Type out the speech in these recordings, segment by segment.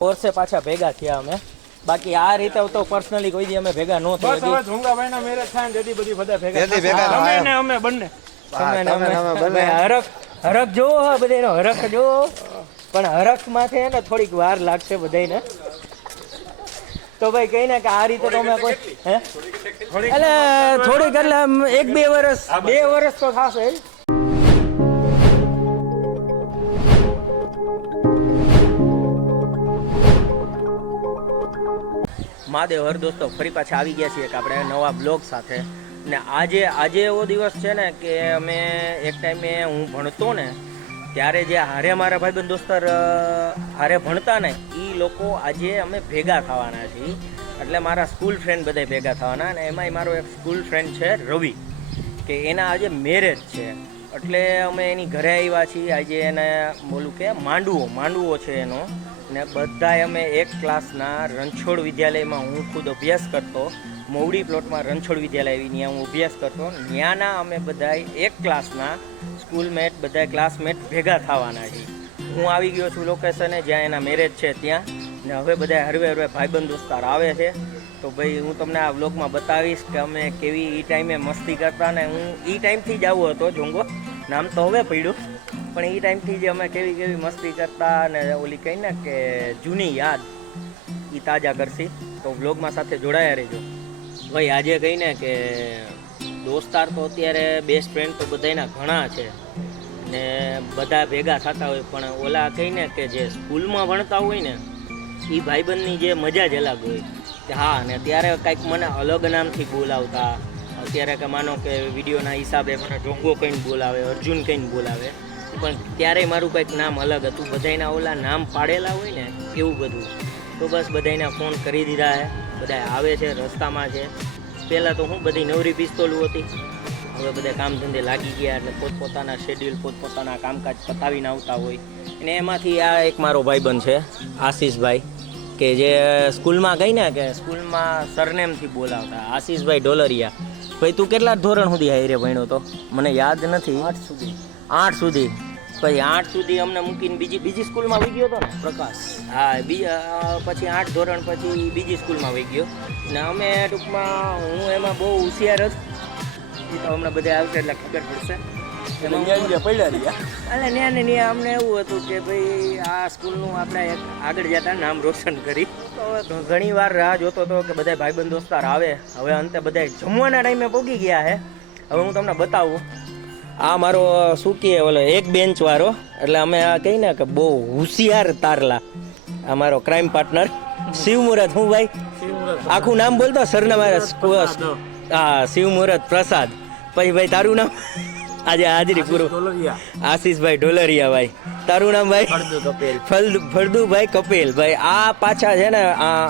વર્ષે પાછા ભેગા થયા અમે. બાકી આ રીતે તો પર્સનલી કોઈ દી અમે ભેગા ન બસ હવે ઝુંગાભાઈ ના મેરેજ થાય ને તેથી બધી બધા ભેગા તેથી ભેગા અમે ને અમે બંને. તમે ને અમે. અમે. બંને. ભાઈ હરખ હરખ જોવો હા બધાનો હરખ જોવો. પણ હરખ માથે ને થોડીક વાર લાગશે બધાને તો ભાઈ કઈ ને કે આ રીતે તો અમે કોઈ હે? એટલે થોડીક એટલે એક બે વર્ષ બે વર્ષ તો થશે. મહાદેવ હર દોસ્તો ફરી પાછા આવી ગયા છીએ કે આપણે નવા બ્લોગ સાથે. ને આજે આજે એવો દિવસ છે ને કે અમે એક ટાઈમે હું ભણતો ને, ત્યારે જે હારે મારા ભાઈબંધ દોસ્તર હારે ભણતા ને એ લોકો આજે અમે ભેગા થવાના છીએ એટલે મારા સ્કૂલ ફ્રેન્ડ બધા ભેગા થવાના અને એમાંય મારો એક સ્કૂલ ફ્રેન્ડ છે રવિ, કે એના આજે મેરેજ છે. એટલે અમે એની ઘરે આવ્યા છીએ. આજે એને બોલું કે માંડવો માંડવો છે એનો. ને બધાય અમે એક ક્લાસના રણછોડ વિદ્યાલયમાં હું ખુદ અભ્યાસ કરતો. મોવડી પ્લોટમાં રણછોડ વિદ્યાલય આવી ત્યાં હું અભ્યાસ કરતો. ત્યાંના અમે બધાય એક ક્લાસના સ્કૂલમેટ બધા ક્લાસમેટ ભેગા થવાના છીએ. હું આવી ગયો છું લોકેશને જ્યાં એના મેરેજ છે ત્યાં. ને હવે બધા હરવે હરવે ભાઈબંધ દોસ્તાર આવે છે. તો ભાઈ હું તમને આ વ્લોગમાં બતાવીશ કે અમે કેવી એ ટાઈમે મસ્તી કરતા ને હું એ ટાઈમથી જ આવો હતો જોંગો. નામ તો હવે પડ્યું. પણ એ ટાઈમથી જે અમે કેવી કેવી મસ્તી કરતા ને ઓલી કહી ને કે જૂની યાદ એ તાજા કરશી. તો વ્લોગમાં સાથે જોડાયા રહેજો. ભાઈ, આજે કહીને કે દોસ્તાર તો અત્યારે બેસ્ટ ફ્રેન્ડ તો બધાના ઘણા છે ને બધા ભેગા થતા હોય, પણ ઓલા કહીને કે જે સ્કૂલમાં ભણતા હોય ને એ ભાઈબંધની જે મજા જ અલગ હોય. કે હા ને ત્યારે કંઈક મને અલગ નામથી બોલાવતા. અત્યારે કે માનો કે વિડીયોના હિસાબે મને જોંગો કહીને બોલાવે, અર્જુન કહીને બોલાવે. પણ ત્યારે મારું કંઈક નામ અલગ હતું. બધાયના ઓલા નામ પાડેલા હોય ને એવું બધું. તો બસ બધાયના ફોન કરી દીધા છે બધા આવે છે રસ્તામાં છે. પહેલાં તો હું બધી નવરી પિસ્તોલું હતી. હવે બધા કામ ધંધે લાગી ગયા એટલે પોતપોતાના શેડ્યુલ પોતપોતાના કામકાજ પતાવીને આવતા હોય. અને એમાંથી આ એક મારો ભાઈબંધ છે આશીષભાઈ કે જે સ્કૂલમાં ગઈ ને કે સ્કૂલમાં સરનેમથી બોલાવતા. આશીષભાઈ ડોલરિયા ભાઈ તું કેટલા ધોરણ સુધી હાઈરે ભણ્યો તો? મને યાદ નથી. આઠ સુધી. આઠ સુધી. પછી આઠ સુધી અમને મૂકીને બીજી બીજી સ્કૂલમાં વહી ગયો હતો ને પ્રકાશ. હા બી પછી આઠ ધોરણ પછી બીજી સ્કૂલમાં વહી ગયો. ને અમે ટૂંકમાં હું એમાં બહુ હોશિયાર હતો એ તો હમણાં બધા આવશે એટલે ખબર પડશે. અલે ન્યા ને ન્યા અમને એવું હતું કે ભાઈ આ સ્કૂલનું આપણે એક આગળ જતા નામ રોશન કરી. તો ઘણી વાર રાહ જોતો હતો કે બધા ભાઈબંધ દોસ્તાર આવે. હવે અંતે બધા જમવાના ટાઈમે પહોંચી ગયા છે હવે હું તમને બતાવું. આ મારો શું કહે ઓલો એક બેન્ચ વાળો એટલે અમે આ કહીને કે બહુ હોશિયાર તારલા. આ મારો ક્રાઇમ પાર્ટનર શિવ મુહૂર્ત હું ભાઈ? આખું નામ બોલતો સરનામા મારા હા શિવ મુહૂર્ત પ્રસાદ. પછી ભાઈ તારું નામ? આજે હાજરી પૂરું. આશીષભાઈ ઢોલરિયા ભાઈ. તારું નામ ભાઈ? ફળદુ ફળદુભાઈ કપિલ ભાઈ. આ પાછા છે ને આ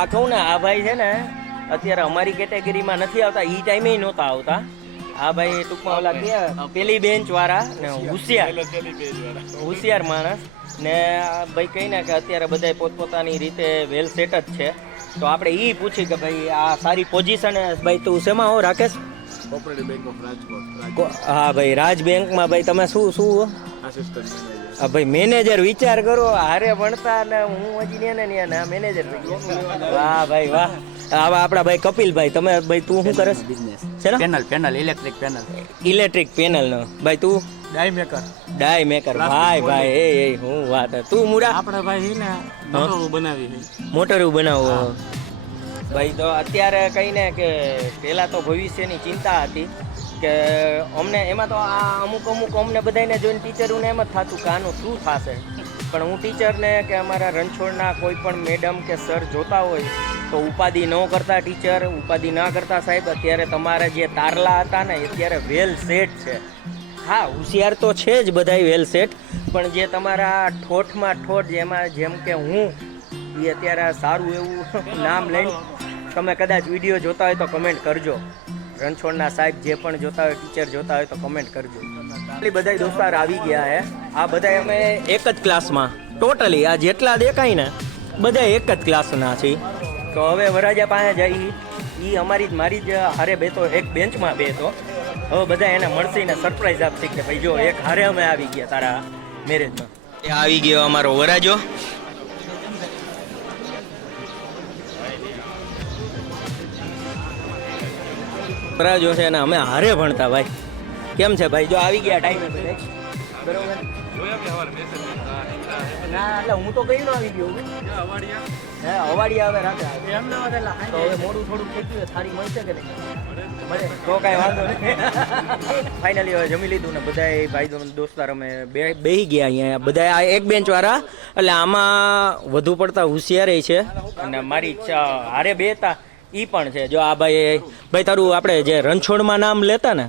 આ કહું ને આ ભાઈ છે ને અત્યારે અમારી કેટેગરીમાં નથી આવતા એ ટાઈમે નહોતા આવતા. આ ભાઈ ટૂંકમાં ઓલા કે પેલી બેન્ચ વાળા ને હોશિયાર. હોશિયાર માણસ. ને ભાઈ કહીને કે અત્યારે બધા પોતપોતાની રીતે વેલ સેટ જ છે. તો આપણે એ પૂછી કે ભાઈ આ સારી પોઝિશન ભાઈ તું શેમાં હો Rakesh? Cooperative bank of Rajkot કો- હા ભાઈ રાજ બેંકમાં ભાઈ તમે શું શું હો? આસિસ્ટન્ટ હા ભાઈ મેનેજર વિચાર કરો હારે ભણતા ને હું હજી ને ને ને મેનેજર વાહ ભાઈ વાહ. આવા આપણા ભાઈ કપિલભાઈ તમે ભાઈ તું શું કરે બિઝનેસ છે ને panel panel electric panel electric panel નો. ભાઈ તું? ડાય મેકર ડાય મેકર ભાઈ ભાઈ એ એ હું વાત તું મુરા આપણે ભાઈ ને મોટું બનાવી મોટરું બનાવો. ભાઈ તો અત્યારે કહીને કે પહેલા તો ભવિષ્યની ચિંતા હતી કે અમને એમાં તો આ અમુક અમુક અમને બધાને જોઈને ટીચરોને એમ જ થતું કે આનું શું થશે. પણ હું ટીચરને કે અમારા રણછોડના કોઈ પણ મેડમ કે સર જોતા હોય તો ઉપાધિ ન કરતા ટીચર, ઉપાધિ ના કરતા સાહેબ, અત્યારે તમારે જે તારલા હતા ને અત્યારે વેલ સેટ છે. હા, હોશિયાર તો છે જ બધાય વેલ સેટ પણ જે તમારા ઠોઠમાં ઠોઠ જેમાં જેમ કે હું એ અત્યારે સારું એવું નામ લઈને, તમે કદાચ વીડિયો જોતા હોય તો કમેન્ટ કરજો. રણછોડના સાહેબ જે પણ જોતા હોય, ટીચર જોતા હોય તો કમેન્ટ કરજો. એટલી બધા દોસ્તાર આવી ગયા હે. આ બધા અમે એક જ ક્લાસમાં ટોટલી આ જેટલા દેખાય ને બધા એક જ ક્લાસના છીએ. તો હવે વરાજા પાસે જઈ એ અમારી જ મારી જ હારે બેતો એક બેન્ચમાં બેતો હવે બધા એને મળશે ને સરપ્રાઈઝ આપશે કે ભાઈ જો એક હારે અમે આવી ગયા તારા મેરેજમાં એ આવી ગયો અમારો વરાજો. વરાજો છે ને અમે હારે ભણતા ભાઈ. કેમ છે ભાઈ? જો આવી ગયા ટાઈમે બરોબર? ના એટલે હું તો કઈ નો આવી ગયો હે અવાડી આવે. રાતે. તો હવે મોડું થોડું થઈ ગયું થાળી મળશે કે નહીં? મળે તો કાંઈ વાંધો નહીં. ફાઇનલી હવે જમી લીધું ને બધાય ભાઈ દોસ્તાર અમે બે બેહી ગયા અહીંયા. બધા આ એક બેન્ચ વાળા એટલે આમાં વધુ પડતા હોશિયાર છે. અને મારી ઈચ્છા હારે બે હતા. ઈ પણ છે. જો આ ભાઈ ભાઈ તારું આપણે જે રણછોડમાં નામ લેતા ને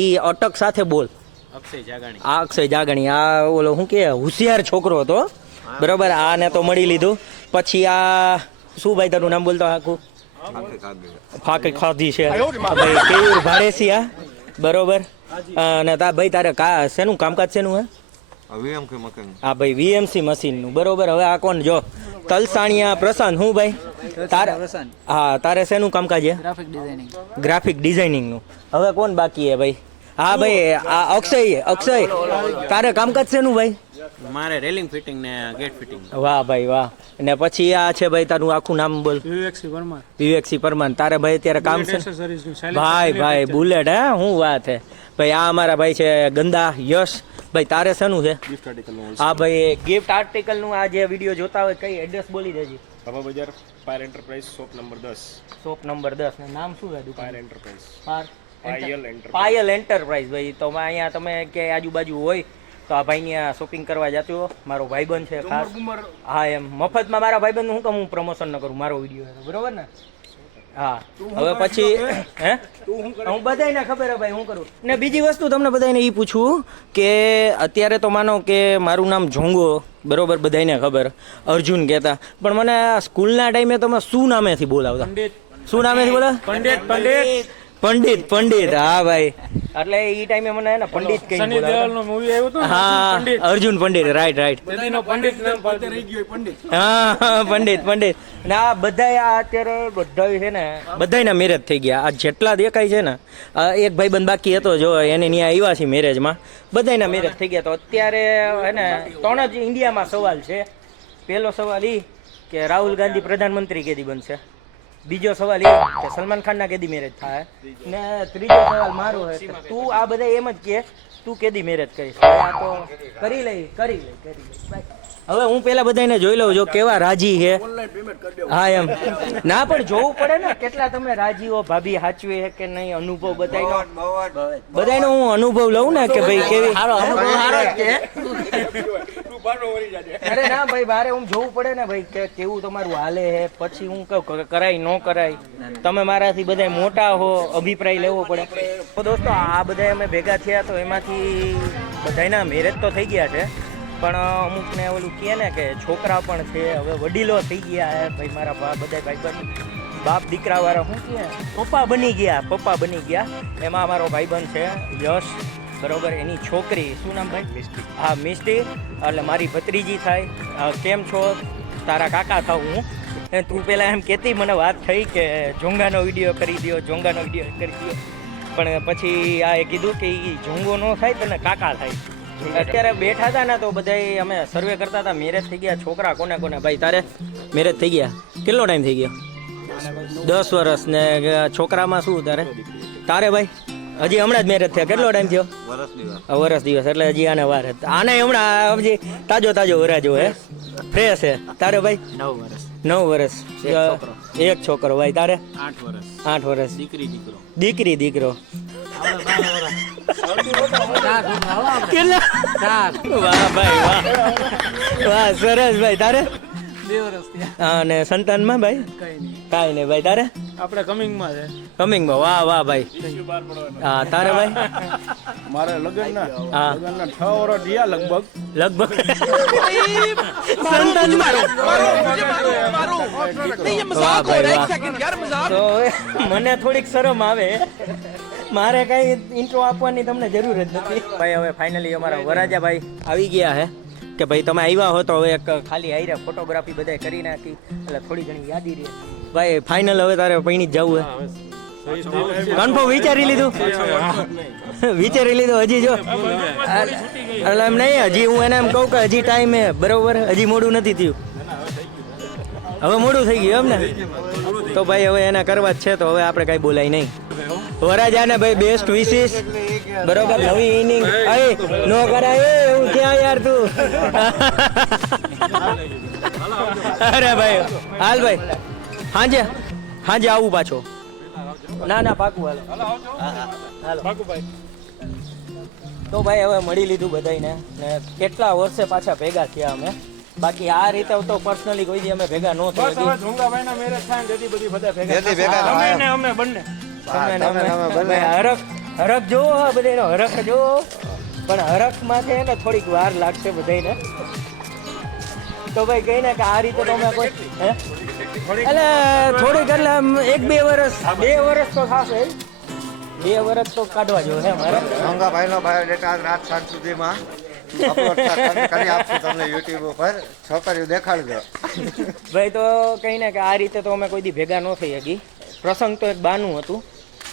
ઈ અટક સાથે બોલ. આ અક્ષય જાગણી આ ઓલો શું કે હોશિયાર છોકરો હતો. બરોબર આને તો મળી લીધું. પછી આ શું ભાઈ તારું નામ બોલતો આખું? ફાકે ખાધી છે. ભાઈ કેવું ભાડેસી આ? બરોબર. અને તા ભાઈ તારે કા શેનું કામકાજ શેનું હે? વીએમ કે મકાન. આ ભાઈ વીએમસી મશીનનું. બરોબર હવે આ કોણ? જો તલસાણિયા પ્રશાંત હું ભાઈ? તારે હા તારે શેનું કામકાજ છે ગ્રાફિક ડિઝાઇનિંગ ગ્રાફિક ડિઝાઇનિંગનું હવે કોણ બાકી હે ભાઈ? હા ભાઈ આ અક્ષય અક્ષય. તારે કામકાજ શેનું ભાઈ? મારે રેલિંગ ફિટિંગ ને ગેટ ફિટિંગ. વાહ ભાઈ વાહ. અને પછી આ છે ભાઈ તારું આખું નામ બોલ. વિવેકસી પરમાર. વિવેકસી પરમાન તારે ભાઈ અત્યારે કામ છે? ભાઈ ભાઈ બુલેટ હે? હું વાત હે? ભાઈ આ અમારા ભાઈ છે ગંદા યશ. ભાઈ તારે શેનું છે? હા ભાઈ ગિફ્ટ આર્ટિકલનું આ જે વીડિયો જોતા હોય કઈ એડ્રેસ બોલી દેજો. Baba Bazar fire enterprise shop number દસ. શોપ નંબર દસ. ને નામ શું છે દુકાન ફાયર એન્ટરપ્રાઇઝ પાર- પાયલ એન્ટરપ્રાઇઝ ભાઈ. તો અહીંયા તમે કે આજુબાજુ હોય તો આ ભાઈની આ શોપિંગ કરવા જતો મારો ભાઈબંધ છે ખાસ. હા એમ. મફતમાં મારા ભાઈબંધ હું કમ હું પ્રમોશન ન કરું. મારો વીડિયો બરોબર ને? હા. હવે પછી હે? હું બધાને ખબર હે ભાઈ હું કરું. ને બીજી વસ્તુ તમને બધાને એ પૂછું કે અત્યારે તો માનો કે મારું નામ જોંગો બરોબર? બધાને ખબર. અર્જુન કહેતા. પણ મને આ સ્કૂલના ટાઈમે તમે શું નામેથી બોલાવતા? શું નામેથી બોલા? પંડિત પંડિત. પંડિત પંડિત. હા ભાઈ. એટલે એ ટાઈમે મને હે ને પંડિત કહી સની દેઓલનું મૂવી આવ્યું હતું હા અર્જુન પંડિત. રાઈટ રાઈટ તેદીનો પંડિત નામ પાડ્યું. હા હા, પંડિત પંડિત. ને આ બધાય આ અત્યારે બધાય છે ને બધાયના મેરેજ થઈ ગયા. આ જેટલા દેખાય છે ને આ એક ભાઈબંધ બાકી હતો જો એને ત્યાં આવ્યા છે મેરેજમાં બધાયના મેરેજ થઈ ગયા. તો અત્યારે હે ને ત્રણ જ ઇન્ડિયામાં સવાલ છે. પહેલો સવાલ એ કે રાહુલ ગાંધી પ્રધાનમંત્રી કેદી બનશે? બીજો સવાલ એ કે સલમાન ખાનના કેદી મેરેજ થાય? ને ત્રીજો સવાલ મારો છે તું આ બધા એમ જ કે તું કેદી મેરેજ કરીશ? આ તો કરી લઈ કરી લઈ કરી લઈ. હવે હું પેલા બધાને જોઈ લઉં જો કેવા રાજી છે હા એમ. ના પણ જોવું પડે ને કેટલા તમે રાજી હો ભાભી હાચવી છે કે નહીં અનુભવ બધાયનો? બધાયનો હું અનુભવ લઉં ને કે ભાઈ કેવી? અનુભવ સારો અરે ના ભાઈ બારે હું જોવું પડે ને ભાઈ કે કેવું તમારું હાલે હે, પછી હું કહું કરાય, ન કરાય. તમે મારાથી બધા મોટા હો, અભિપ્રાય લેવો પડે. તો દોસ્તો, આ બધા અમે ભેગા થયા તો એમાંથી બધાના મેરેજ તો થઈ ગયા છે. પણ અમુકને ઓલું કહે ને કે છોકરા પણ છે, હવે વડીલો થઈ ગયા હે. ભાઈ, મારા બધા ભાઈબંધ, બાપ દીકરાવાળા શું કહે, પપ્પા બની ગયા, પપ્પા બની ગયા. એમાં અમારો ભાઈબંધ છે, યશ. બરોબર એની છોકરી શું નામ ભાઈ? મિસ્ટી. હા મિસ્ટી. એટલે મારી ભત્રીજી થાય. કેમ છો? તારા કાકા થાવ હું. એ તું પહેલાં એમ કહેતી મને વાત થઈ કે જોંગાનો વીડિયો કરી દો જોંગાનો વીડિયો કરી દો પણ પછી આ એ કીધું કે એ જોંગો ન થાય તને કાકા થાય. અત્યારે બેઠા હતા ને તો બધાય અમે સર્વે કરતા હતા મેરેજ થઈ ગયા છોકરા કોને કોને? ભાઈ તારે મેરેજ થઈ ગયા? કેટલો ટાઈમ થઈ ગયો? દસ વર્ષ ને છોકરામાં શું તારે? તારે ભાઈ? હજી હમણાં જ મેરેજ થયા. કેટલો ટાઈમ થયો? વરસ દિવસ એટલે હજી આને વાર. આને હમણાં હજી તાજો તાજો વરાજો હે. ફ્રેશ હે. તારે ભાઈ? નવ વર્ષ નવ વર્ષ એક છોકરો. ભાઈ તારે? આઠ વર્ષ આઠ વર્ષ દીકરી દીકરો. દીકરી દીકરો. કેટલા? વાહ ભાઈ વાહ. વાહ સરસ ભાઈ. તારે? બે વર્ષ અને સંતાનમાં ભાઈ? કઈ નહીં. કાંઈ નહીં ભાઈ તારે? આપણે કમિંગમાં છે. કમિંગમાં? વાહ વાહ ભાઈ. હા તારે ભાઈ? મારે લગ્ન ના હા. લગ્ન ના છ વર્ષ થયા લગભગ. લગભગ? સંતાનમાં વાહ ભાઈ વાહ. તો મને થોડીક શરમ આવે. મારે કઈ ઇન્ટ્રો આપવાની તમને જરૂર જ નથી. ભાઈ હવે ફાઇનલી અમારા વરાજા ભાઈ આવી ગયા હે. કે ભાઈ તમે આવ્યા હો તો હવે એક ખાલી આઈરા ફોટોગ્રાફી બધાય કરી નાખી. એટલે થોડી ઘણી યાદી રહે. ભાઈ ફાઇનલ હવે તારે પૈણી જ જવું હે. કન્ફર્મ વિચારી લીધું? વિચારી લીધું હજી જો. એટલે એમ નહીં, હજી હું એને એમ કહું કે હજી ટાઈમ હે, બરોબર? હજી મોડું નથી થયું. હવે મોડું થઈ ગયું એમ ને? તો ભાઈ હવે એના કરવા જ છે, તો હવે આપણે કાંઈ બોલાય નહીં. વરાજાને ભાઈ બેસ્ટ વિશિસ બરોબર? નવી ઇનિંગ અરે, નો કરાય. હું ક્યાં યાર તું? અરે ભાઈ, હાલ ભાઈ. હાંજે હાંજે આવું પાછો. ના ના પાકું હાલો. હા, હા, ભાઈ. તો ભાઈ હવે મળી લીધું બધાયને. ને કેટલા વર્ષે પાછા ભેગા થયા અમે? બાકી આ રીતે તો પર્સનલી કોઈ દી અમે ભેગા ન બસ હવે થયા ઢુંગાભાઈના મેરેજ થાય ને બધી બધા ભેગા જેથી ભેગા અમે ને અમે બંને. તમે ને અમે. બંને. હરખ હરખ જો આ બધાયનો હરખ જો પણ હરખમાં છે ને થોડીક વાર લાગશે બધાયને. તો ભાઈ કઈ ને કે આ રીતે તો અમે કોઈ હે? એટલે થોડીક એટલે એક બે વર્ષ બે વર્ષ તો થશે. બે વર્ષ તો કાઢવા જો હે મારે મંગાભાઈનો ભાઈ ડેટા રાત સાંજ સુધીમાં અપલોડ કરી આપશું તમને યુટ્યુબ ઉપર. છોકરીઓ દેખાડજો. ભાઈ તો કઈ ને કે આ રીતે તો અમે કોઈ દી ભેગા ન થઈ શકી પ્રસંગ તો એક બાનું હતું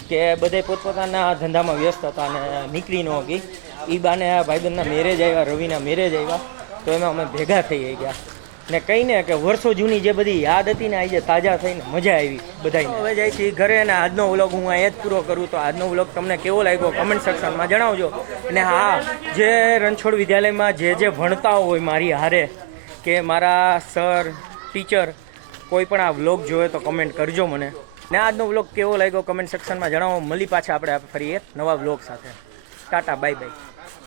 કે બધે પોતપોતાના ધંધામાં વ્યસ્ત હતા અને નીકળી ન હતી એ બાને આ ભાઈબંધના મેરેજ આવ્યા રવિના મેરેજ આવ્યા તો એમાં અમે ભેગા થઈ ગયા ને કહીને કે વર્ષો જૂની જે બધી યાદ હતી ને આજે તાજા થઈને મજા આવી બધાને હવે જાય છે ઘરે અને આજનો વ્લોગ હું અહીંયા જ પૂરો કરું. તો આજનો વ્લોગ તમને કેવો લાગ્યો કમેન્ટ સેક્શનમાં જણાવજો. અને હા, જે રણછોડ વિદ્યાલયમાં જે જે ભણતા હોય મારી હારે, કે મારા સર, ટીચર, કોઈ પણ આ વ્લોગ જોયો તો કમેન્ટ કરજો મને. ને આજનો વ્લોગ કેવો લાગ્યો કમેન્ટ સેક્શનમાં જણાવો. મળી પાછા આપણે ફરી એક નવા વ્લોગ સાથે. Tata, bye bye.